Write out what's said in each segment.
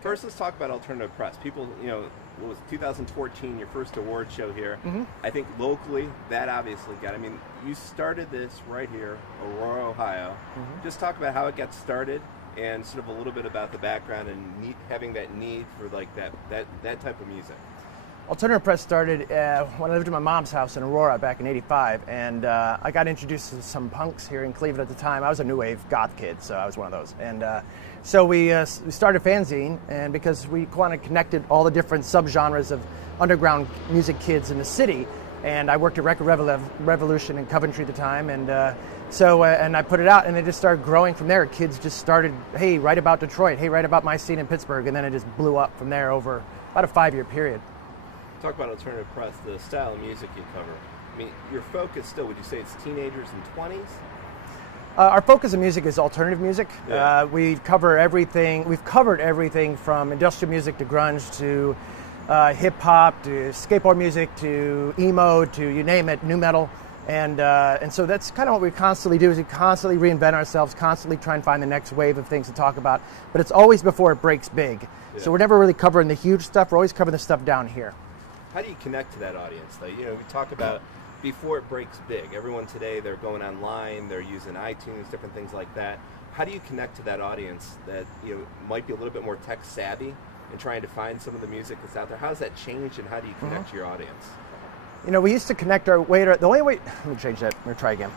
First, let's talk about alternative press. People, it was 2014, your first award show here. I think locally, that obviously you started this right here, Aurora, Ohio. Just talk about how it got started and sort of a little bit about the background and having that need for like that type of music. Alternative press started when I lived in my mom's house in Aurora back in '85, and I got introduced to some punks here in Cleveland at the time. I was a new wave goth kid, so I was one of those. And so we started a fanzine, and because we kind of connected all the different subgenres of underground music kids in the city, and I worked at Record Revolution in Coventry at the time, and and I put it out, and it just started growing from there. Kids just started, hey, write about Detroit, hey, write about my scene in Pittsburgh, and then it just blew up from there over about a 5-year period. Talk about alternative press, the style of music you cover. I mean, your focus still, would you say it's teenagers and 20s? Our focus in music is alternative music. Yeah. We cover everything. We've covered everything from industrial music to grunge to hip hop to skateboard music to emo to you name it, nu metal. And so that's kind of what we constantly do is we constantly reinvent ourselves, constantly try and find the next wave of things to talk about. But it's always before it breaks big. Yeah. So we're never really covering the huge stuff. We're always covering the stuff down here. How do you connect to that audience? Like, we talk about before it breaks big. Everyone today, they're going online, they're using iTunes, different things like that. How do you connect to that audience that might be a little bit more tech savvy and trying to find some of the music that's out there? How has that changed, and how do you connect to your audience? We used to connect our way the only way. Let me change that. I'm going to try again.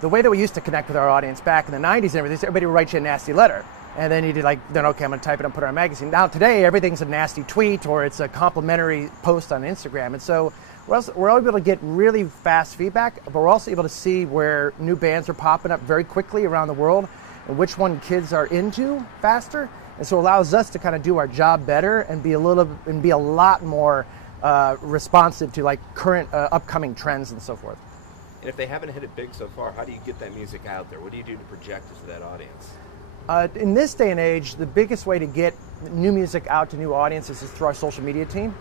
The way that we used to connect with our audience back in the '90s and everything, everybody would write you a nasty letter. And then you did okay, I'm going to type it and put it on a magazine. Now today, everything's a nasty tweet or it's a complimentary post on Instagram. And so we're able to get really fast feedback, but we're also able to see where new bands are popping up very quickly around the world and which one kids are into faster. And so it allows us to kind of do our job better and be a lot more responsive to like current upcoming trends and so forth. And if they haven't hit it big so far, how do you get that music out there? What do you do to project it to that audience? In this day and age, the biggest way to get new music out to new audiences is through our social media team.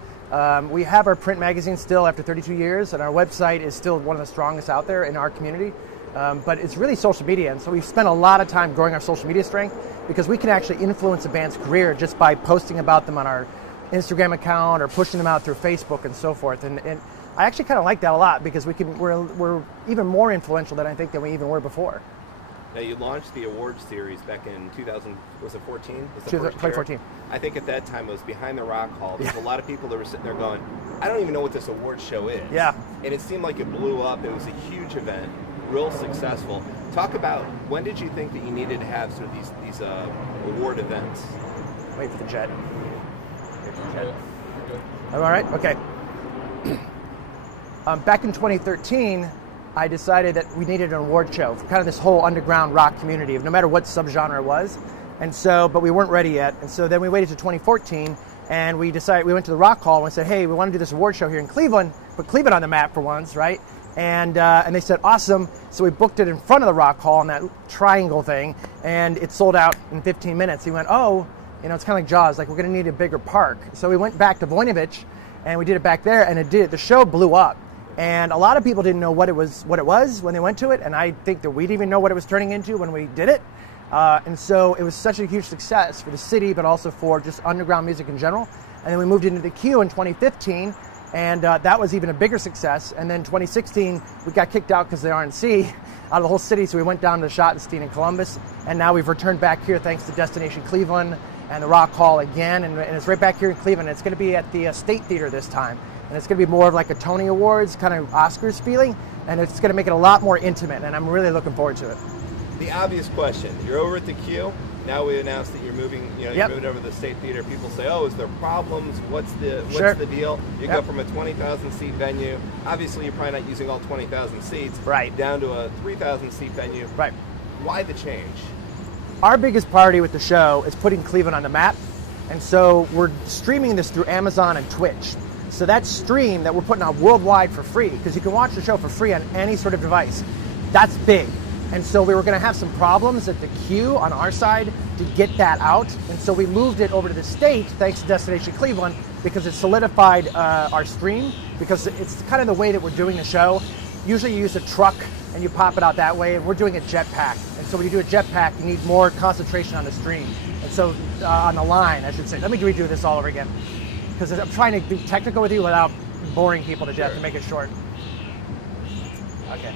We have our print magazine still after 32 years, and our website is still one of the strongest out there in our community. But it's really social media, and so we've spent a lot of time growing our social media strength because we can actually influence a band's career just by posting about them on our Instagram account or pushing them out through Facebook and so forth. And I actually kind of like that a lot because we're even more influential than I think than we even were before. Now, you launched the awards series back in 2014? 2014. I think at that time it was Behind the Rock Hall. There's a lot of people that were sitting there going, I don't even know what this award show is. Yeah. And it seemed like it blew up. It was a huge event, real successful. Talk about when did you think that you needed to have sort of these award events? Wait for the jet. All right? Okay. Back in 2013, I decided that we needed an award show for kind of this whole underground rock community, of no matter what subgenre it was. And so, but we weren't ready yet. And so then we waited to 2014, and we went to the Rock Hall and we said, hey, we want to do this award show here in Cleveland, put Cleveland on the map for once, right? And they said, awesome. So we booked it in front of the Rock Hall in that triangle thing, and it sold out in 15 minutes. He went, oh, it's kind of like Jaws, like we're going to need a bigger park. So we went back to Voinovich, and we did it back there, and the show blew up. And a lot of people didn't know what it was when they went to it, and I think that we didn't even know what it was turning into when we did it. And so it was such a huge success for the city, but also for just underground music in general. And then we moved into the Q in 2015, and that was even a bigger success. And then 2016, we got kicked out because of the RNC out of the whole city, so we went down to Schottenstein in Columbus, and now we've returned back here thanks to Destination Cleveland and the Rock Hall again, and it's right back here in Cleveland. It's going to be at the State Theater this time. And it's going to be more of like a Tony Awards, kind of Oscars feeling, and it's going to make it a lot more intimate, and I'm really looking forward to it. The obvious question, you're over at the Q, now we announced that you're moving, you're moving over to the State Theater. People say, oh, is there problems? What's the deal? You go from a 20,000 seat venue, obviously you're probably not using all 20,000 seats, right, down to a 3,000 seat venue. Right. Why the change? Our biggest priority with the show is putting Cleveland on the map, and so we're streaming this through Amazon and Twitch. So that stream that we're putting out worldwide for free, because you can watch the show for free on any sort of device, that's big. And so we were going to have some problems at the Q on our side to get that out. And so we moved it over to the state, thanks to Destination Cleveland, because it solidified our stream, because it's kind of the way that we're doing the show. Usually you use a truck and you pop it out that way, and we're doing a jetpack. And so when you do a jetpack, you need more concentration on the stream. And So on the line, I should say. Let me redo this all over again, because I'm trying to be technical with you without boring people to death to make it short. Okay.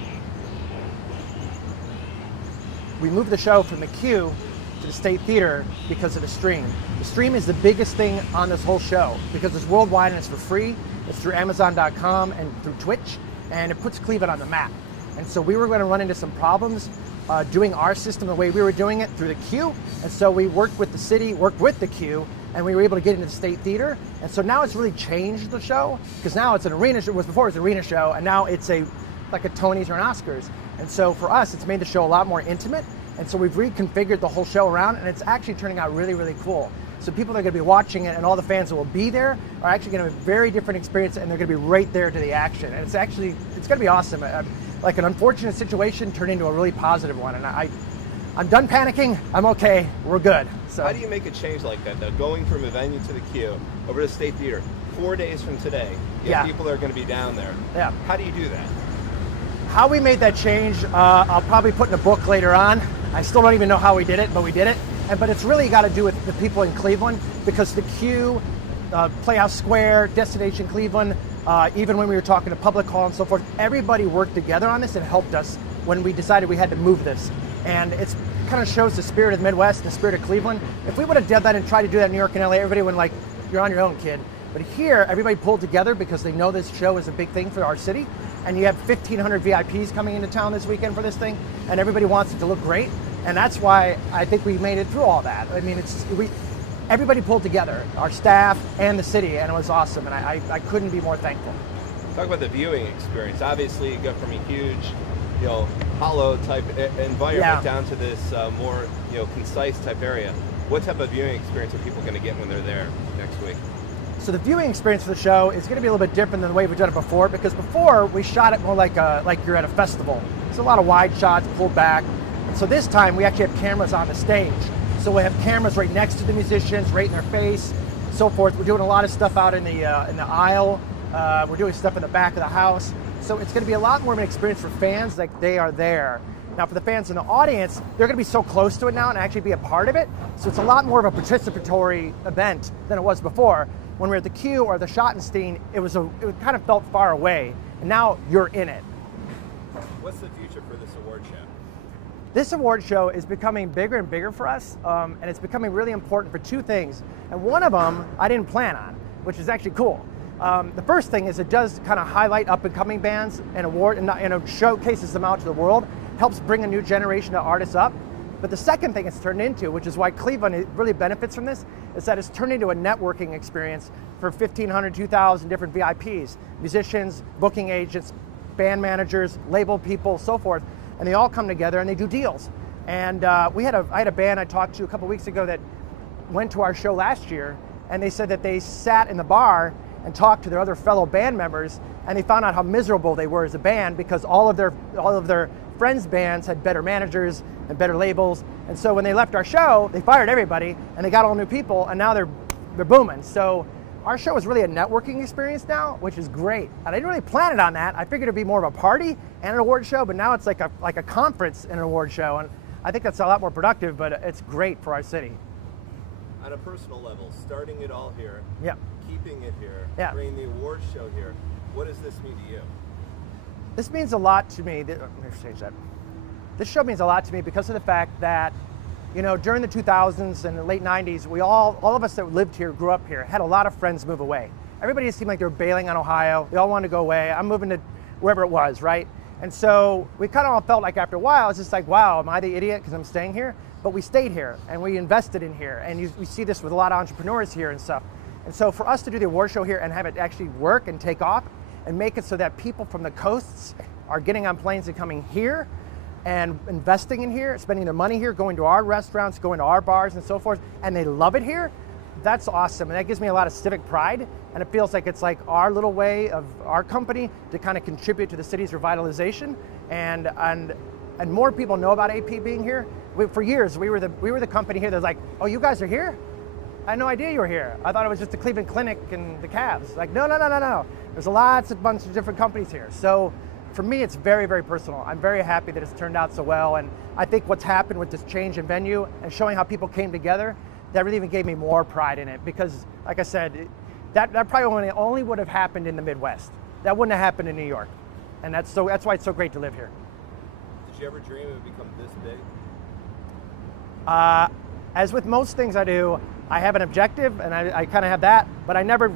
We moved the show from the Q to the State Theater because of the stream. The stream is the biggest thing on this whole show because it's worldwide and it's for free. It's through Amazon.com and through Twitch, and it puts Cleveland on the map. And so we were going to run into some problems doing our system the way we were doing it through the Q. And so we worked with the city, worked with the Q, and we were able to get into the State Theater. And so now it's really changed the show, because now it's an arena show. Before it was an arena show, and now it's like a Tony's or an Oscars. And so for us, it's made the show a lot more intimate. And so we've reconfigured the whole show around, and it's actually turning out really, really cool. So people that are going to be watching it and all the fans that will be there are actually going to have a very different experience, and they're going to be right there to the action. And it's going to be awesome. Like an unfortunate situation turned into a really positive one. And I'm done panicking. I'm okay. We're good. So how do you make a change like that, though? Going from a venue to the Q over to State Theater 4 days from today, people are going to be down there. Yeah. How do you do that? How we made that change, I'll probably put in a book later on. I still don't even know how we did it, but we did it. But it's really got to do with the people in Cleveland, because the Q, Playhouse Square, Destination Cleveland, even when we were talking to Public Hall and so forth, everybody worked together on this and helped us when we decided we had to move this. And it's kind of shows the spirit of the Midwest, the spirit of Cleveland. If we would have done that and tried to do that in New York and LA, everybody would like, you're on your own, kid. But here, everybody pulled together because they know this show is a big thing for our city. And you have 1,500 VIPs coming into town this weekend for this thing, and everybody wants it to look great. And that's why I think we made it through all that. I mean, everybody pulled together, our staff and the city, and it was awesome. And I couldn't be more thankful. Talk about the viewing experience. Obviously, you go from a huge, hollow type environment down to this more, concise type area. What type of viewing experience are people going to get when they're there next week? So the viewing experience for the show is going to be a little bit different than the way we've done it before, because before we shot it more like you're at a festival. It's a lot of wide shots, pulled back. And so this time we actually have cameras on the stage. So we have cameras right next to the musicians, right in their face, so forth. We're doing a lot of stuff out in the aisle. We're doing stuff in the back of the house. So it's going to be a lot more of an experience for fans, like they are there. Now for the fans in the audience, they're going to be so close to it now and actually be a part of it. So it's a lot more of a participatory event than it was before. When we were at the Q or the Schottenstein, it kind of felt far away, and now you're in it. What's the future for this award show? This award show is becoming bigger and bigger for us, and it's becoming really important for two things. And one of them I didn't plan on, which is actually cool. The first thing is it does kind of highlight up-and-coming bands and showcases them out to the world, helps bring a new generation of artists up. But the second thing it's turned into, which is why Cleveland really benefits from this, is that it's turned into a networking experience for 1,500, 2,000 different VIPs, musicians, booking agents, band managers, label people, so forth, and they all come together and they do deals. And I had a band I talked to a couple weeks ago that went to our show last year, and they said that they sat in the bar and talked to their other fellow band members, and they found out how miserable they were as a band because all of their friends' bands had better managers and better labels. And so when they left our show, they fired everybody and they got all new people, and now they're booming. So our show is really a networking experience now, which is great. And I didn't really plan it on that. I figured it'd be more of a party and an award show, but now it's like a conference and an award show. And I think that's a lot more productive, but it's great for our city. On a personal level, starting it all here, keeping it here, bringing the award show here, what does this mean to you? This means a lot to me. Let me change that. This show means a lot to me because of the fact that, during the 2000s and the late 90s, all of us that lived here, grew up here, had a lot of friends move away. Everybody seemed like they were bailing on Ohio. They all wanted to go away. I'm moving to wherever it was, right? And so we kind of all felt like after a while, it's just like, wow, am I the idiot because I'm staying here? But we stayed here and we invested in here. And we see this with a lot of entrepreneurs here and stuff. And so for us to do the award show here and have it actually work and take off and make it so that people from the coasts are getting on planes and coming here and investing in here, spending their money here, going to our restaurants, going to our bars and so forth, and they love it here, that's awesome. And that gives me a lot of civic pride, and it feels like it's like our little way of our company to kind of contribute to the city's revitalization. And more people know about AP being here. For years, we were the company here that's like, oh, you guys are here? I had no idea you were here. I thought it was just the Cleveland Clinic and the Cavs. Like, no. There's a bunch of different companies here. So for me, it's very, very personal. I'm very happy that it's turned out so well. And I think what's happened with this change in venue and showing how people came together, that really even gave me more pride in it because, like I said, that probably only would have happened in the Midwest. That wouldn't have happened in New York, and that's why it's so great to live here. Did you ever dream it would become this big? As with most things I do, I have an objective, and I kind of have that, but I never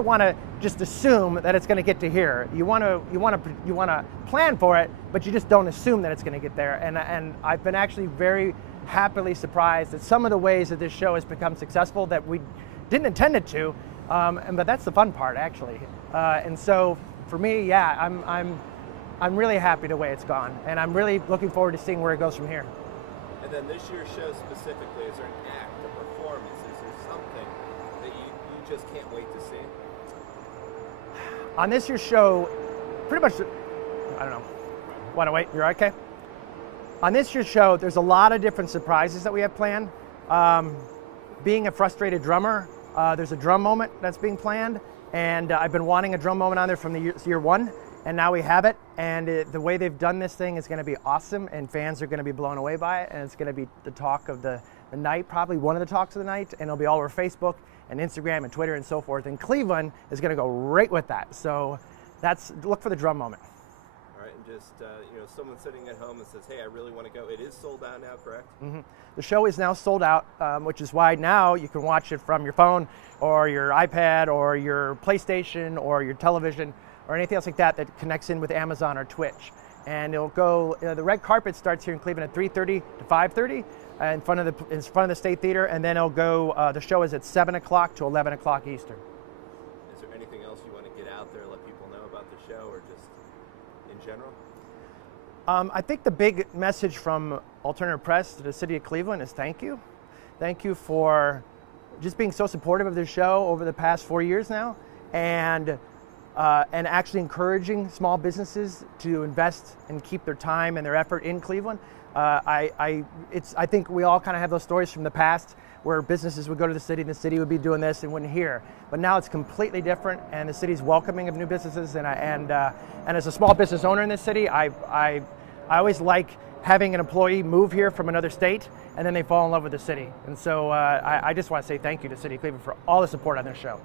want to just assume that it's going to get to here. You want to plan for it, but you just don't assume that it's going to get there. And I've been actually very happily surprised at some of the ways that this show has become successful that we didn't intend it to, but that's the fun part actually. And so for me, yeah, I'm really happy the way it's gone, and I'm really looking forward to seeing where it goes from here. And then this year's show specifically, is there an act, a performance, is there something that you just can't wait to see? On this year's show, pretty much, I don't know. Want to wait? You're okay? On this year's show, there's a lot of different surprises that we have planned. Being a frustrated drummer, there's a drum moment that's being planned, and I've been wanting a drum moment on there from the year one, and now we have it. And the way they've done this thing is going to be awesome, and fans are going to be blown away by it, and it's going to be the talk of the night, probably one of the talks of the night, and it'll be all over Facebook and Instagram and Twitter and so forth. And Cleveland is going to go right with that. So look for the drum moment. All right, and just someone sitting at home and says, "Hey, I really want to go." It is sold out now, correct? Mm-hmm. The show is now sold out, which is why now you can watch it from your phone or your iPad or your PlayStation or your television or anything else like that that connects in with Amazon or Twitch. And it'll go. The red carpet starts here in Cleveland at 3:30 to 5:30 in front of the State Theater, and then it'll go. The show is at 7 o'clock to 11 o'clock Eastern. Is there anything else you want to get out there, let people know about the show, or just in general? I think the big message from Alternative Press to the city of Cleveland is thank you. Thank you for just being so supportive of this show over the past 4 years now, and actually encouraging small businesses to invest and keep their time and their effort in Cleveland. I think we all kind of have those stories from the past where businesses would go to the city and the city would be doing this and wouldn't hear. But now it's completely different, and the city's welcoming of new businesses. And as a small business owner in this city, I always like having an employee move here from another state and then they fall in love with the city. And so I just want to say thank you to the city of Cleveland for all the support on this show.